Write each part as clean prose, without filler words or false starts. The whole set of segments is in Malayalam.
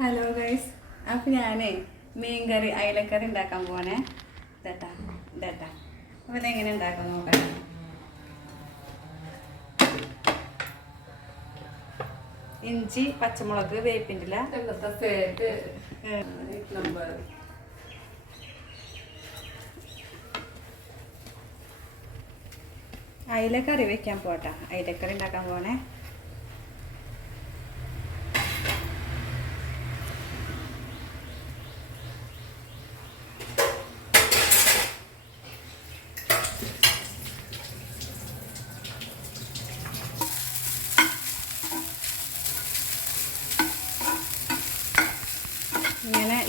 ഹലോ ഗൈസ്, അപ്പം ഞാനേ മീൻകറി അയിലക്കറി ഉണ്ടാക്കാൻ പോവാണേ. ഇതട്ടാ ഇതട്ടാ അപ്പം ഇതെങ്ങനെ ഉണ്ടാക്കാൻ നോക്കാം. ഇഞ്ചി, പച്ചമുളക്, വേപ്പിൻ്റെ ഇല, അയിലക്കറി വെക്കാൻ പോട്ടാ. അയിലക്കറി ഉണ്ടാക്കാൻ പോണേ.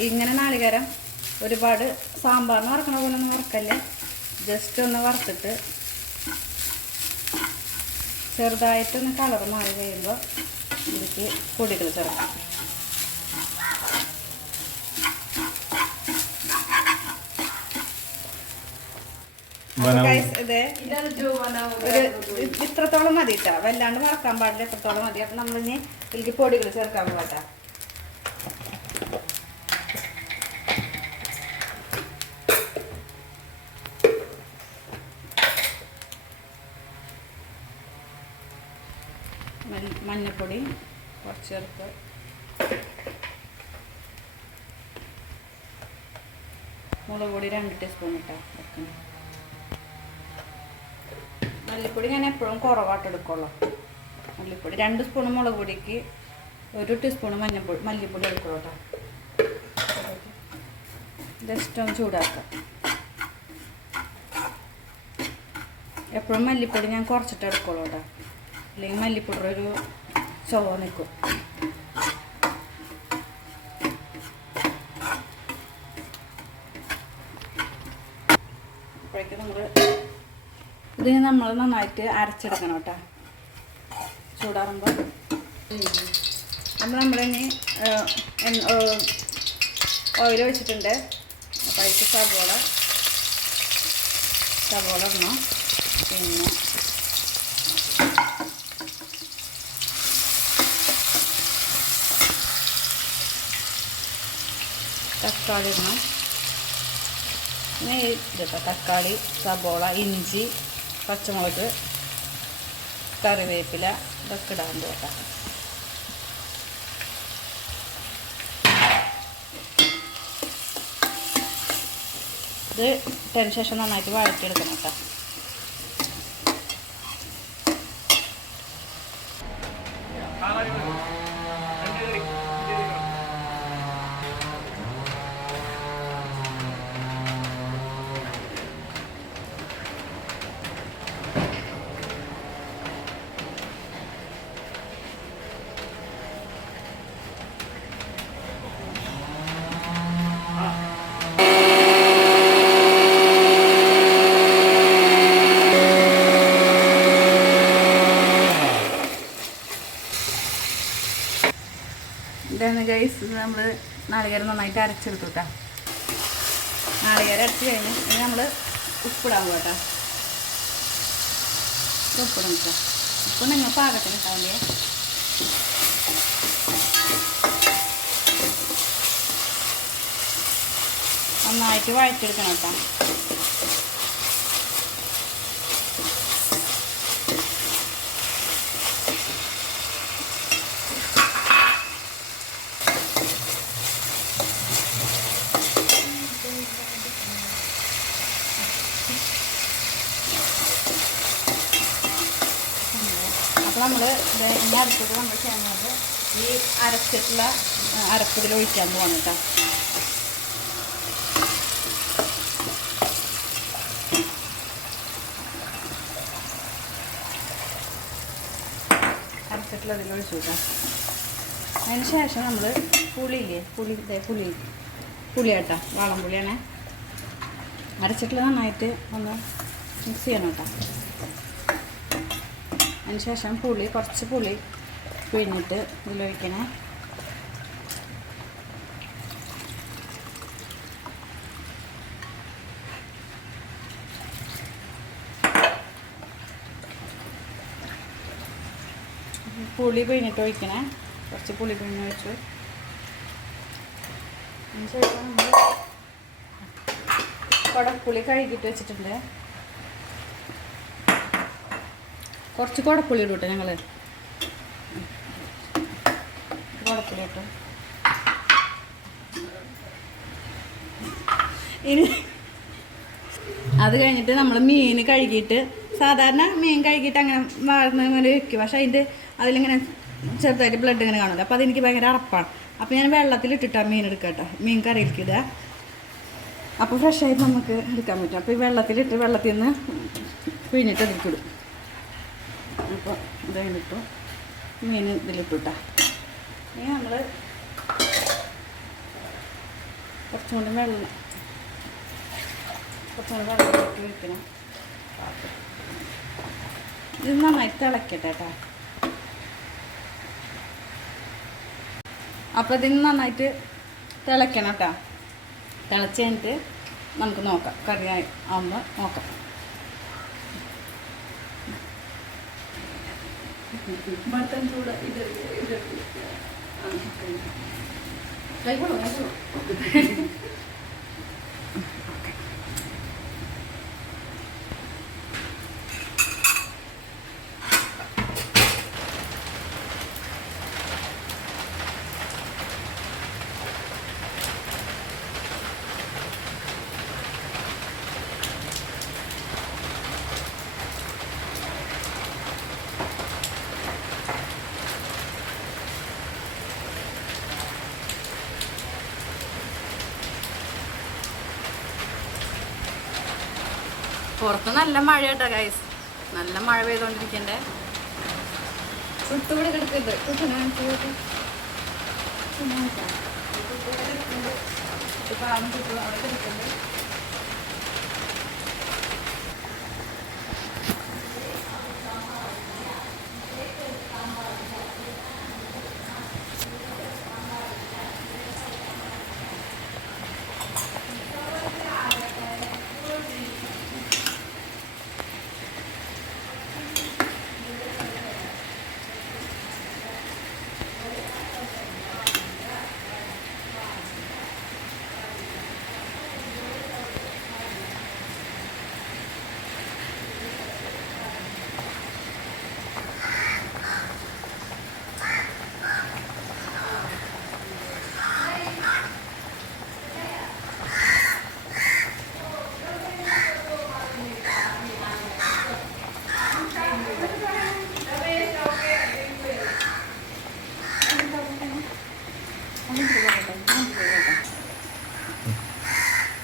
ഇങ്ങനെ നാളികേരം ഒരുപാട് സാമ്പാറിന് വറക്കണ പോലെ ഒന്നും വറക്കല്ലേ. ജസ്റ്റ് ഒന്ന് വറുത്തിട്ട് ചെറുതായിട്ടൊന്ന് കളർ മാറി കഴിയുമ്പോൾ ഇതിലേക്ക് പൊടികൾ ചേർക്കാം. ഇത്രത്തോളം മതി കേട്ടോ, വല്ലാണ്ട് വറക്കാൻ പാടില്ല. എത്രത്തോളം മതി. അപ്പം നമ്മളിനി ഇതിലേക്ക് പൊടികൾ ചേർക്കാൻ പോകട്ടെ. മഞ്ഞൾപ്പൊടി കുറച്ച് ചേർത്ത്, മുളക് പൊടി 2 ടീസ്പൂൺ ഇട്ടാൽ വെക്കണം. മല്ലിപ്പൊടി ഞാൻ എപ്പോഴും കുറവായിട്ട് എടുക്കുള്ളൂ. മല്ലിപ്പൊടി 2 സ്പൂൺ, മുളക് പൊടിക്ക് 1 ടീസ്പൂൺ മല്ലിപ്പൊടി എടുക്കുള്ളൂ കേട്ടോ. ജസ്റ്റ് ഒന്ന് ചൂടാക്കാം. എപ്പോഴും മല്ലിപ്പൊടി ഞാൻ കുറച്ചിട്ട് എടുക്കുള്ളൂ കേട്ടോ, അല്ലെങ്കിൽ മല്ലിപ്പൊടി ഒരു ചുവ നിൽക്കും. അപ്പോഴേക്കും ഇതിന് നമ്മൾ നന്നായിട്ട് അരച്ചെടുക്കണം കേട്ടോ. ചൂടാറുമ്പോൾ നമ്മളിനി ഓയിൽ ഒഴിച്ചിട്ടുണ്ട്. അപ്പോൾ അതിലേക്ക് സവോള ഇടണം. പിന്നെ തക്കാളി ഇടണം. പിന്നെ ഇതൊക്കെ തക്കാളി, സബോള, ഇഞ്ചി, പച്ചമുളക്, കറിവേപ്പില ഇതൊക്കെ ഇടാൻ പോട്ടാ. ഇത് ഇട്ടതിന് ശേഷം നന്നായിട്ട് വഴറ്റിയെടുക്കണം കേട്ടോ. ഇതാണ് ഗൈസ്, നമ്മൾ നാളികേരം നന്നായിട്ട് അരച്ചെടുത്തു കേട്ടോ. നാളികേരം അരച്ച് കഴിഞ്ഞ് ഇനി നമ്മൾ ഉപ്പിടാൻ പോകട്ടോ. ഉപ്പിടും കേട്ടോ. ഉപ്പ് നിങ്ങൾ പാകത്തിന് ഉണ്ടാവില്ലേ. നന്നായിട്ട് വഴറ്റിയെടുക്കണം കേട്ടോ. അപ്പോൾ നമ്മൾ ഇനി അടുത്തത് നമ്മൾ ചെയ്യുന്നത് ഈ അരച്ചിട്ടുള്ള അരപ്പതിൽ ഒഴിക്കാൻ പോകണം കേട്ടോ. അരച്ചിട്ടുള്ള അതിൽ ഒഴിച്ചു കേട്ടോ. അതിന് ശേഷം നമ്മൾ പുളിയില്ലേ, പുളി കേട്ടോ, വാളംപുളിയാണ്. അരച്ചിട്ടുള്ള നന്നായിട്ട് ഒന്ന് മിക്സ് ചെയ്യണം കേട്ടോ. അതിന് ശേഷം കുറച്ച് പുളി പിഴിഞ്ഞിട്ട് ഇതിലൊഴിക്കണേ. പുളി പിഴിഞ്ഞിട്ട് ഒഴിക്കണേ. കുറച്ച് പുളി പിഴിഞ്ഞ് ഒഴിച്ചു. അതിന് ശേഷം നമ്മൾ കുടപ്പുളി കഴുകിയിട്ട് വെച്ചിട്ടുണ്ട്. കുറച്ച് കുടപ്പുളി ഇടും കേട്ടോ ഞങ്ങൾ. കുടപ്പുളി ഇട്ടു. ഇനി അത് കഴിഞ്ഞിട്ട് നമ്മൾ മീൻ കഴുകിയിട്ട്, സാധാരണ മീൻ കഴുകിയിട്ട് അങ്ങനെ വാർന്നിങ്ങനെ വെക്കും. പക്ഷെ അതിലിങ്ങനെ ചെറുതായിട്ട് ബ്ലഡ് ഇങ്ങനെ കാണില്ല. അപ്പോൾ അതെനിക്ക് ഭയങ്കര അറപ്പാണ്. അപ്പോൾ ഞാൻ വെള്ളത്തിലിട്ടിട്ടാണ് മീൻ എടുക്കുക കേട്ടോ. മീൻ കറിയിലേക്ക് ഇടുക. അപ്പോൾ ഫ്രഷായിട്ട് നമുക്ക് എടുക്കാൻ പറ്റും. അപ്പോൾ ഈ വെള്ളത്തിൽ നിന്ന് പിഴിഞ്ഞിട്ട് അതിൽക്കിടും. അപ്പോൾ ഇതിലിട്ടു, മീൻ ഇതിലിട്ടുട്ടാ. ഇനി നമ്മൾ കുറച്ചും കൂടി വെള്ളം ഇട്ട് വെക്കണം. ഇത് നന്നായിട്ട് തിളക്കട്ടെ കേട്ടോ. അപ്പോൾ ഇതിന് നന്നായിട്ട് തിളയ്ക്കണം കേട്ടോ. തിളച്ച് കഴിഞ്ഞിട്ട് നമുക്ക് നോക്കാം, കറി ആകുമ്പോൾ നോക്കാം. ബട്ടൺ ചൂട് ഇത് കൈകൊള്ളൂ. പുറത്ത് നല്ല മഴ കേട്ടോ ഗൈസ്. നല്ല മഴ പെയ്തുകൊണ്ടിരിക്കണ്ടേ. ചുട്ടുകൂടി കിടക്കുന്നുണ്ട്. അവിടെ കിടക്കുന്നുണ്ട്.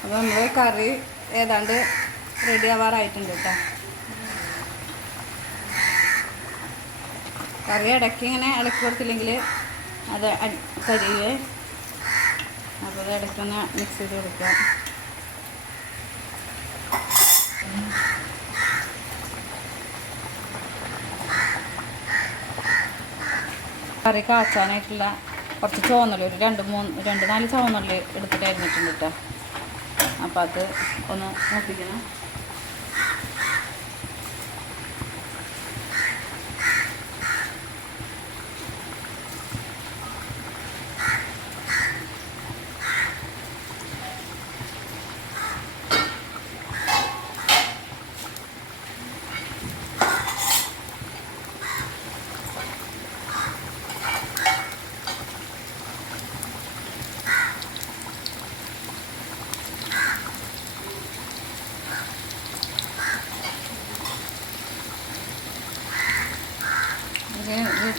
അപ്പോൾ നമ്മൾ കറി ഏതാണ്ട് റെഡി ആവാറായിട്ടുണ്ട് കേട്ടോ. കറി ഇടയ്ക്ക് ഇങ്ങനെ ഇളക്കി കൊടുത്തില്ലെങ്കിൽ അത് കരിയേ. അപ്പോൾ അത് ഇടയ്ക്കൊന്ന് മിക്സ് ചെയ്ത് കൊടുക്കുക. കറി കാച്ചാനായിട്ടുള്ള കുറച്ച് ചുവന്നുള്ളി, ഒരു 2-4 ചുവന്നുള്ളി എടുത്തിട്ട് അരിഞ്ഞിട്ടുണ്ട് കേട്ടോ. അപ്പോൾ അത് ഒന്ന് നോക്കിക്കണം.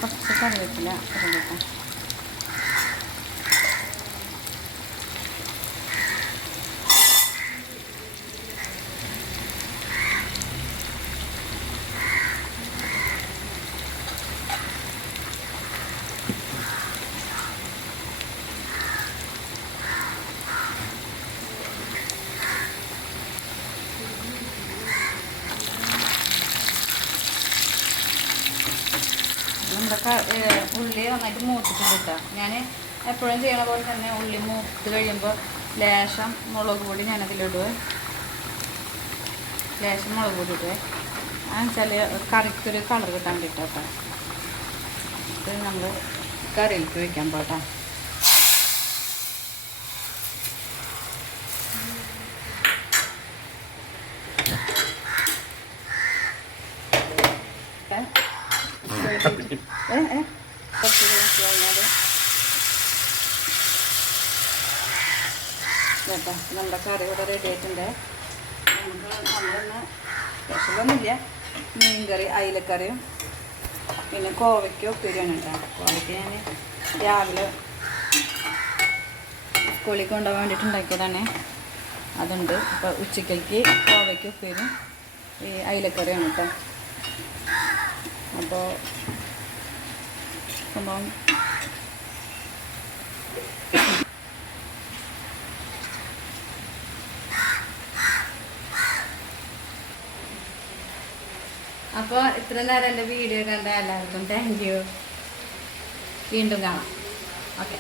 കുറച്ച് കറിവേപ്പില ഇടണം. ഉള്ളി നന്നായിട്ട് മൂത്തിട്ടുണ്ട് കേട്ടോ. ഞാൻ എപ്പോഴും ചെയ്യണ പോലെ തന്നെ ഉള്ളി മൂത്ത് കഴിയുമ്പോൾ ലേശം മുളക് പൊടി ഞാനതിലിടുക. ലേശം മുളക് പൊടി ഇടുക. എന്നുവെച്ചാൽ കറിക്കൊരു കളർ കിട്ടാൻ വേണ്ടിയിട്ട് കേട്ടോ. ഇത് നമ്മൾ കറിയിലേക്ക് വയ്ക്കാൻ പോട്ടാ. കേട്ടോ. നമ്മുടെ കറി ഇവിടെ റെഡി ആയിട്ടുണ്ട്. നമ്മളൊന്ന് സ്പെഷ്യലൊന്നുമില്ല, മീൻ കറി, അയിലക്കറിയും പിന്നെ കോവയ്ക്ക ഉപ്പേരിയാണ് കേട്ടോ. കോവയ്ക്ക ഞാൻ രാവിലെ സ്കൂളിൽ കൊണ്ടുപോകാൻ വേണ്ടിയിട്ട് ഉണ്ടാക്കിയതാണ്. അതുണ്ട്. അപ്പോൾ ഉച്ചക്കേക്ക് കോവയ്ക്ക ഉപ്പേരും ഈ അയിലക്കറിയാണ് കേട്ടോ. അപ്പോൾ സംഭവം അപ്പോൾ ഇത്ര നേരം എൻ്റെ വീഡിയോ കണ്ട എല്ലാവർക്കും താങ്ക് യു. വീണ്ടും കാണാം. ഓക്കെ.